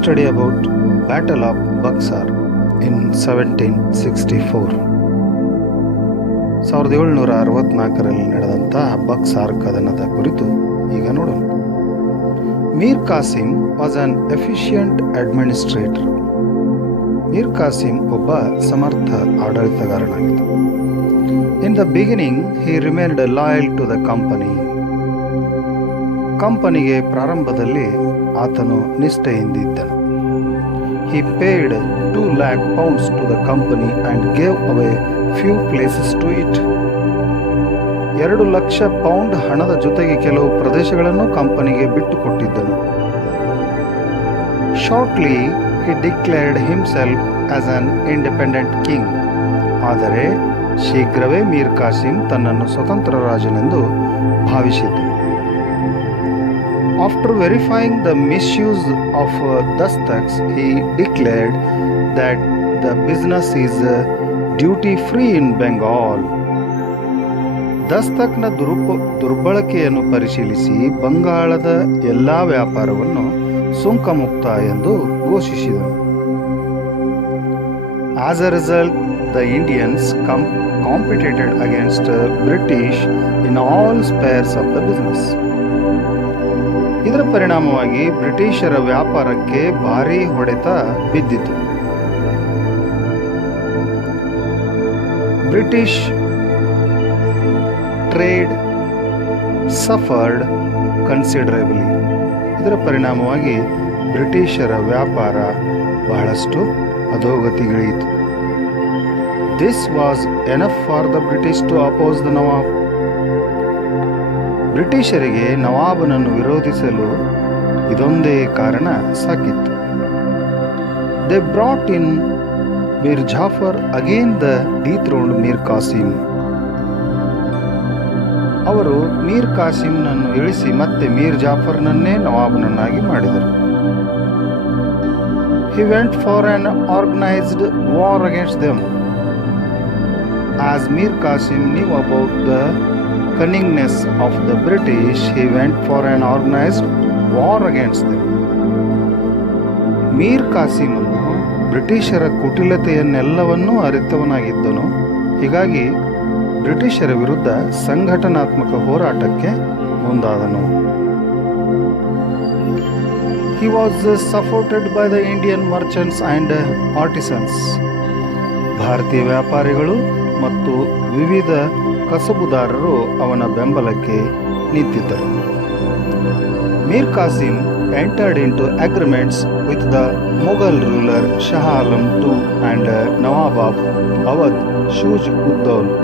study about Battle of Buxar in 1764. 1764ರಲ್ಲಿ ನಡೆದಂಥ ಬಕ್ಸಾರ್ ಕದನದ ಕುರಿತು ಈಗ ನೋಡೋಣ. Mir Qasim was an efficient administrator. Mir Qasim ಒಬ್ಬ ಸಮರ್ಥ ಆಡಳಿತಗಾರನಾಗಿದ್ದ. In the beginning he remained loyal to the company. ಕಂಪನಿಗೆ ಪ್ರಾರಂಭದಲ್ಲಿ ಆತನು ನಿಷ್ಠೆಯಿಂದಿದ್ದನು. He paid 2 lakh pounds to the company and gave away few places to it. 2 lakh pound ಹಣದ ಜೊತೆಗೆ ಕೆಲವು ಪ್ರದೇಶಗಳನ್ನು ಕಂಪನಿಗೆ ಬಿಟ್ಟುಕೊಟ್ಟಿದ್ದನು. Shortly he declared himself as an independent king. ಆದರೆ ಶೀಘ್ರವೇ ಮೀರ್ ಕಾಸಿಂ ತನ್ನನ್ನು ಸ್ವತಂತ್ರ ರಾಜನೆಂದು ಭಾವಿಸಿದ್ದನು. After verifying the misuse of dastaks, he declared that the business is duty-free in Bengal. ದಸ್ತಕ್ನ ದುರ್ಬಳಕೆಯನ್ನು ಪರಿಶೀಲಿಸಿ ಬಂಗಾಳದ ಎಲ್ಲ ವ್ಯಾಪಾರವನ್ನು ಸುಂಕಮುಕ್ತ ಎಂದು ಘೋಷಿಸಿದನು. As a result, the Indians competed against British in all spheres of the business. ಇದರ ಪರಿಣಾಮವಾಗಿ ಬ್ರಿಟಿಷರ ವ್ಯಾಪಾರಕ್ಕೆ ಭಾರೀ ಹೊಡೆತ ಬಿದ್ದಿತು. British trade suffered considerably. ಇದರ ಪರಿಣಾಮವಾಗಿ ಬ್ರಿಟಿಷರ ವ್ಯಾಪಾರ ಬಹಳಷ್ಟು ಅಧೋಗತಿಗಿಳಿಯಿತು. This was enough for the British to oppose the Nawab. ಬ್ರಿಟಿಷರಿಗೆ ನವಾಬನನ್ನು ವಿರೋಧಿಸಲು ಇದೊಂದೇ ಕಾರಣ ಸಾಕಿತ್ತು. They brought in Mir Jafar again the dethroned Mir Qasim. ಅವರು ಮೀರ್ ಕಾಸಿಂನನ್ನು ಇಳಿಸಿ ಮತ್ತೆ ಮೀರ್ ಜಾಫರ್ನನ್ನೇ ನವಾಬನನ್ನಾಗಿ ಮಾಡಿದರು. He went for an organized war against them. As Mir Qasim knew about the cunningness of the British, he went for an organized war against them. Mir ಕಾಸಿಮನು ಬ್ರಿಟಿಷರ ಕುಟಿಲತೆಯನ್ನೆಲ್ಲವನ್ನೂ ಅರಿತವನಾಗಿದ್ದನು. ಹೀಗಾಗಿ ಬ್ರಿಟಿಷರ ವಿರುದ್ಧ ಸಂಘಟನಾತ್ಮಕ ಹೋರಾಟಕ್ಕೆ ಮುಂದಾದನು. He was supported by the Indian merchants and artisans. ಭಾರತೀಯ ವ್ಯಾಪಾರಿಗಳು ಮತ್ತು ವಿವಿಧ ಕಸಬುದಾರರು ಅವನ ಬೆಂಬಲಕ್ಕೆ ನಿಂತಿದ್ದರು. Mir Kasim entered into agreements with the Mughal ruler Shah Alam II and Nawab of Awadh Shujah-ud-Daula.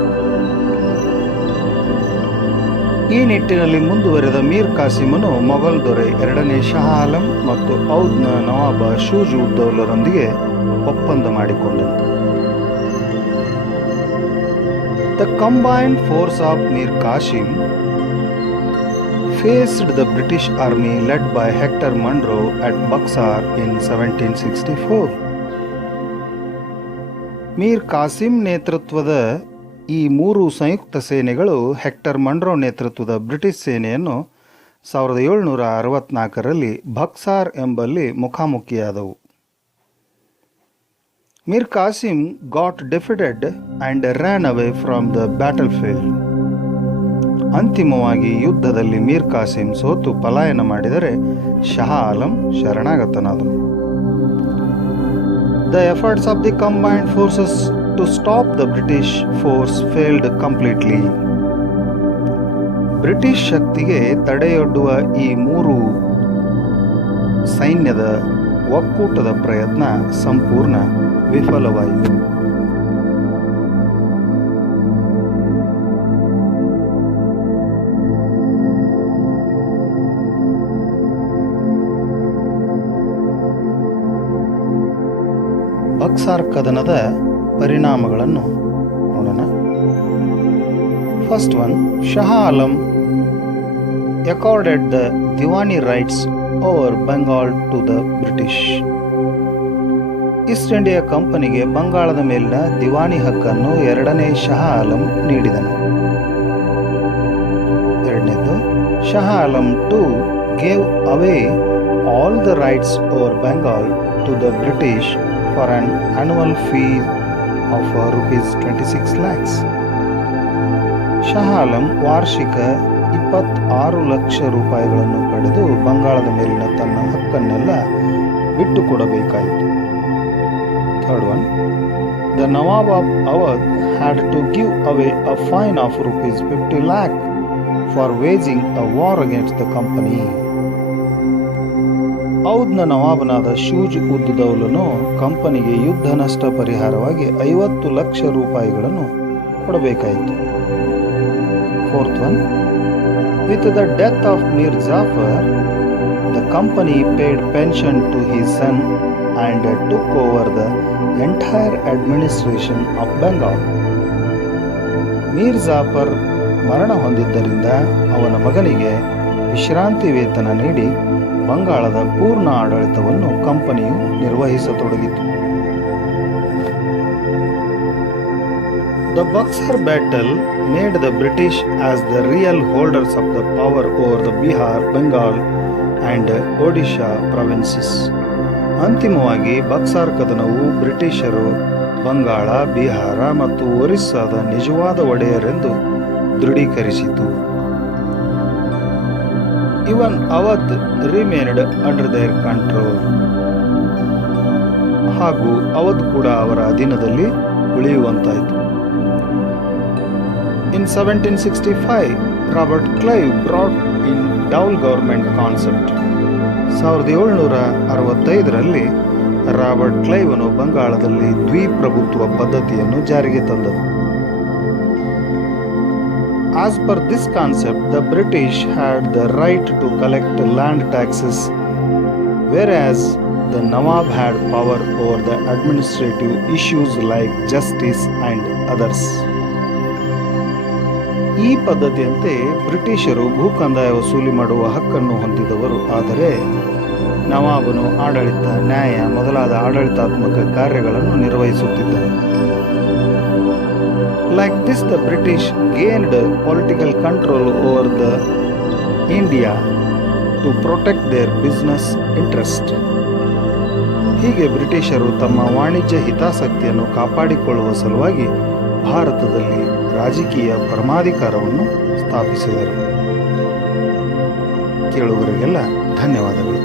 ಈ ನಿಟ್ಟಿನಲ್ಲಿ ಮುಂದುವರೆದ ಮೀರ್ ಕಾಸಿಮನು ಮೊಘಲ್ ದೊರೆ 2ನೇ ಶಾ ಆಲಂ ಮತ್ತು ಔದ್ನ ನವಾಬ ಶೂಜ್-ಉದ್-ದೌಲರೊಂದಿಗೆ ಒಪ್ಪಂದ ಮಾಡಿಕೊಂಡನು. The combined force of Mir Qasim faced the British army led by Hector Munro at Buxar in 1764. Mir Kasim ನೇತೃತ್ವದ ಈ 3 ಸಂಯುಕ್ತ ಸೇನೆಗಳು ಹೆಕ್ಟರ್ ಮನ್ರೋ ನೇತೃತ್ವದ ಬ್ರಿಟಿಷ್ ಸೇನೆಯನ್ನು 1764ರಲ್ಲಿ ಬಕ್ಸಾರ್ ಎಂಬಲ್ಲಿ ಮುಖಾಮುಖಿಯಾದವು. Mir Qasim got defeated and ran away from the battlefield. ಅಂತಿಮವಾಗಿ ಯುದ್ಧದಲ್ಲಿ ಮೀರ್ ಕಾಸಿಂ ಸೋತು ಪಲಾಯನ ಮಾಡಿದರೆ ಶಾ ಆಲಂ ಶರಣಾಗತನಾದನು. The efforts of the combined forces to stop the British force failed completely. British ಶಕ್ತಿಗೆ ತಡೆಯೊಡ್ಡುವ ಈ 3 ಸೈನ್ಯದ ಒಕ್ಕೂಟದ ಪ್ರಯತ್ನ ಸಂಪೂರ್ಣ ವಿಫಲವಾಯಿತು. ಬಕ್ಸಾರ್ ಕದನದ ಪರಿಣಾಮಗಳನ್ನು ನೋಡೋಣ. First one, Shah Alam accorded the Diwani rights over Bengal to the British. East India ಕಂಪನಿಗೆ ಬಂಗಾಳದ ಮೇಲಿನ ದಿವಾನಿ ಹಕ್ಕನ್ನು 2ನೇ ಶಾ ಆಲಂ ನೀಡಿದನು. ಎರಡನೇದು, Shah Alam II gave away all the rights over Bengal to the British for an annual fee of rupees 26 lakhs. Shah Alam ವಾರ್ಷಿಕ 26 ಲಕ್ಷ ರೂಪಾಯಿಗಳನ್ನು ಪಡೆದು ಬಂಗಾಳದ ಮೇಲಿನ ತನ್ನ ಹಕ್ಕನ್ನೆಲ್ಲ ಬಿಟ್ಟುಕೊಡಬೇಕಾಯಿತು. Third one, the Nawab of Awadh had to give away a fine of rupees 50 lakh for waging a war against the company. ಔದ್ನ ನವಾಬನಾದ ಶೂಜ್ ಉದ್ ದೌಲನು ಕಂಪನಿಗೆ ಯುದ್ಧ ನಷ್ಟ ಪರಿಹಾರವಾಗಿ 50 ಲಕ್ಷ ರೂಪಾಯಿಗಳನ್ನು ಕೊಡಬೇಕಾಯಿತು. Fourth one, with the death of Mir Jafar, the company paid pension to his son and took over the entire administration of Bengal. ಮೀರ್ ಜಾಫರ್ ಮರಣ ಹೊಂದಿದ್ದರಿಂದ ಅವನ ಮಗನಿಗೆ ವಿಶ್ರಾಂತಿ ವೇತನ ನೀಡಿ ಬಂಗಾಳದ ಪೂರ್ಣ ಆಡಳಿತವನ್ನು ಕಂಪನಿಯು ನಿರ್ವಹಿಸತೊಡಗಿತು. The Buxar battle made the British as the real holders of the power over the Bihar, Bengal and Odisha provinces. ಅಂತಿಮವಾಗಿ ಬಕ್ಸಾರ್ ಕದನವು ಬ್ರಿಟಿಷರು ಬಂಗಾಳ, ಬಿಹಾರ ಮತ್ತು ಒರಿಸ್ಸಾದ ನಿಜವಾದ ಒಡೆಯರೆಂದು ದೃಢೀಕರಿಸಿತು. Even Awadh remained under their control. ಹಾಗೂ ಅವಧ್ ಕೂಡ ಅವರ ಅಧೀನದಲ್ಲಿ ಉಳಿಯುವಂತಾಯಿತು. In 1765, Robert Clive brought in dual government concept. 1765ರಲ್ಲಿ ರಾಬರ್ಟ್ ಕ್ಲೈವನು ಬಂಗಾಳದಲ್ಲಿ ದ್ವಿಪ್ರಭುತ್ವ ಪದ್ಧತಿಯನ್ನು ಜಾರಿಗೆ ತಂದನು. As per this concept, the British had the right to collect land taxes, whereas the Nawab had power over the administrative issues like justice and others. ಈ ಪದ್ಧತಿಯಂತೆ ಬ್ರಿಟಿಷರು ಭೂಕಂದಾಯ ವಸೂಲಿ ಮಾಡುವ ಹಕ್ಕನ್ನು ಹೊಂದಿದವರು, ಆದರೆ ನವಾಬನು ಆಡಳಿತ, ನ್ಯಾಯ ಮೊದಲಾದ ಆಡಳಿತಾತ್ಮಕ ಕಾರ್ಯಗಳನ್ನು ನಿರ್ವಹಿಸುತ್ತಿದ್ದನು. Like this, the British gained political control over the India to protect their business interest. ಹೀಗೆ ಬ್ರಿಟಿಷರು ತಮ್ಮ ವಾಣಿಜ್ಯ ಹಿತಾಸಕ್ತಿಯನ್ನು ಕಾಪಾಡಿಕೊಳ್ಳುವ ಸಲುವಾಗಿ ಭಾರತದಲ್ಲಿ ರಾಜಕೀಯ ಪರಮಾಧಿಕಾರವನ್ನು ಸ್ಥಾಪಿಸಿದರು. ಕೇಳುಗರಿಗೆಲ್ಲ ಧನ್ಯವಾದಗಳು.